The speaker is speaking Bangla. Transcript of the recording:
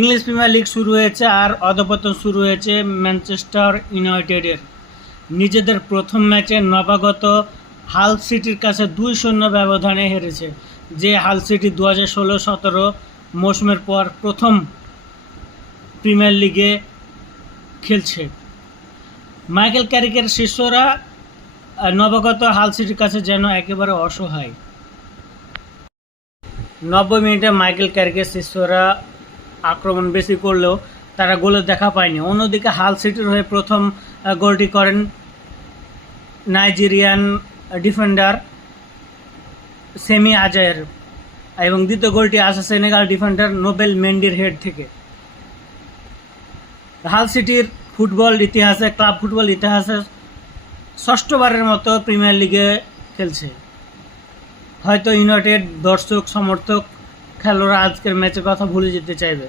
ইংলিশ প্রিমিয়ার লিগ শুরু হয়েছে আর অধপতন শুরু হয়েছে ম্যানচেস্টার ইউনাইটেডের। নিজেদের প্রথম ম্যাচে নবাগত হাল সিটির কাছে 2-0 ব্যবধানে হেরেছে, যে হাল সিটি 2016-17 মৌসুমের পর প্রথম প্রিমিয়ার লিগে খেলছে। মাইকেল ক্যারিকের শিষ্যরা নবাগত হাল সিটির কাছে যেন একেবারে অসহায়। 90 মিনিটে মাইকেল ক্যারিকের শিষ্যরা আক্রমণ বেশি করলেও তারা গোলের দেখা পায়নি। অন্যদিকে হাল সিটির হয়ে প্রথম গোলটি করেন নাইজেরিয়ান ডিফেন্ডার সেমি আজায়ের এবং দ্বিতীয় গোলটি আসে সেনেগাল ডিফেন্ডার নোবেল মেন্ডির হেড থেকে। হাল সিটির ক্লাব ফুটবল ইতিহাসে ষষ্ঠবারের মতো প্রিমিয়ার লিগে খেলছে। হয়তো ইউনাইটেড দর্শক সমর্থক খেলোয়াড়রা আজকের ম্যাচের কথা ভুলে যেতে চাইবে।